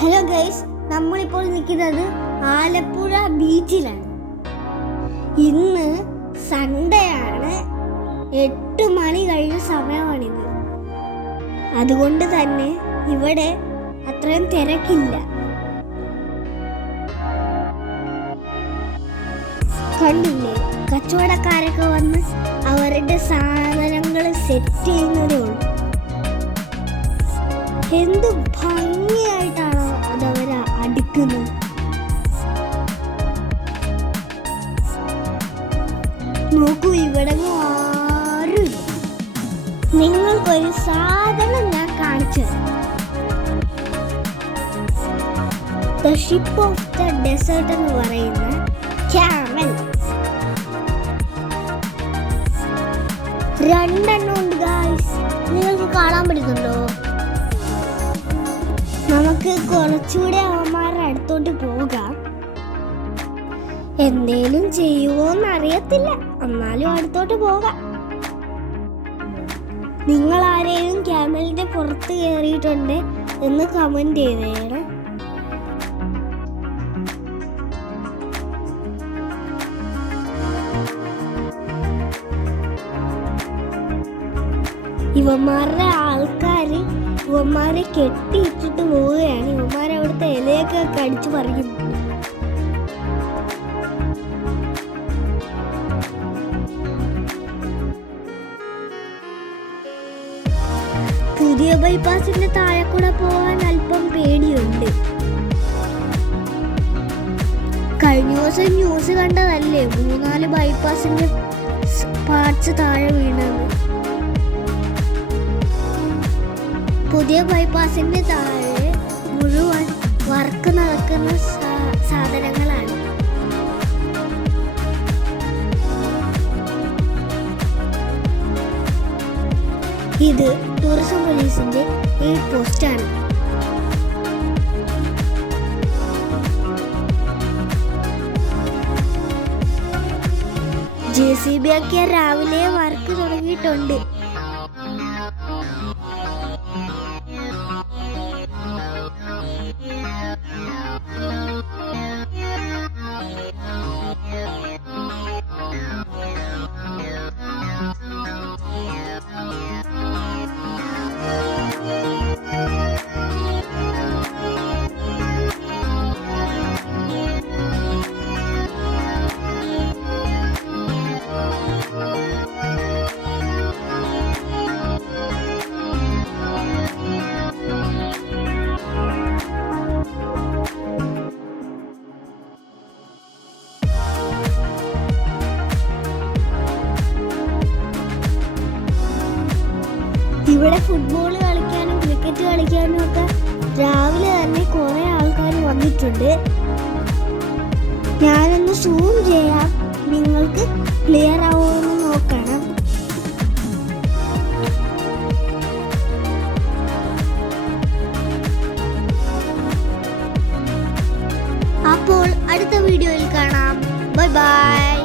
Hello guys, നമ്മളിപ്പോൾ നിൽക്കുന്നത് ആലപ്പുഴ ബീച്ചിലാണ്. ഇന്ന് സൺഡേ ആണ്. 8 മണി കഴിഞ്ഞ സമയമാണിത്. അതുകൊണ്ട് തന്നെ ഇവിടെ അത്രയും തിരക്കില്ല. കണ്ടില്ലേ, കച്ചവടക്കാരൊക്കെ വന്ന് അവരുടെ സാധനങ്ങൾ സെറ്റ് ചെയ്യുന്നതേ ഉള്ളൂ. എന്ത് ഭംഗിയായിട്ടാണോ അതവർ അടുക്കുന്നത്. നോക്കൂ, ഇവിടെ ആരുമില്ല. നിങ്ങൾക്കൊരു സാധനം ഞാൻ കാണിച്ചു തരാം. The ship of the desert എന്ന് പറയുന്ന ക്യാമൽ. 2 എണ്ണം ഉണ്ട് ഗായ്സ്. നിങ്ങൾക്ക് കാണാൻ പറ്റുന്നുണ്ടോ? നമുക്ക് കുറച്ചുകൂടെ അവന്മാരുടെ അടുത്തോട്ട് പോകാം. എന്തേലും ചെയ്യുമോന്ന് അറിയത്തില്ല, എന്നാലും അടുത്തോട്ട് പോകാം. നിങ്ങൾ ആരെയും ക്യാമലിന്റെ പുറത്ത് കയറിയിട്ടുണ്ട് എന്ന് കമന്റ് ചെയ്തേണം. ഇവന്മാരുടെ ആൾക്കാര് ഇവന്മാരെ കെട്ടിയിട്ടിട്ട് പോവുകയാണ്. ഇവന്മാരെ അവിടുത്തെ ഇലയൊക്കെ കടിച്ചു പറിക്കുന്നു. പുതിയ ബൈപ്പാസിന്റെ താഴെ കൂടെ പോകാൻ അല്പം പേടിയുണ്ട്. കഴിഞ്ഞ ദിവസം ന്യൂസ് കണ്ടതല്ലേ, 3-4 ബൈപ്പാസിന്റെ പാർട്സ് താഴെ വീണത്. പുതിയ ബൈപ്പാസിന്റെ താഴെ മുഴുവൻ വർക്ക് നടക്കുന്ന സാധനങ്ങളാണ്. ഇത് ടൂറിസം പോലീസിന്റെ എയ്ഡ് പോസ്റ്റാണ്. JCB ഒക്കെ രാവിലെ വർക്ക് തുടങ്ങിയിട്ടുണ്ട്. ഇവിടെ ഫുട്ബോൾ കളിക്കാനും ക്രിക്കറ്റ് കളിക്കാനും ഒക്കെ രാവിലെ തന്നെ കുറെ ആൾക്കാർ വന്നിട്ടുണ്ട്. ഞാനൊന്ന് സൂം ചെയ്യാം, നിങ്ങൾക്ക് ക്ലിയർ ആവുമെന്ന് നോക്കണം. അപ്പോൾ അടുത്ത വീഡിയോയിൽ കാണാം. Bye bye.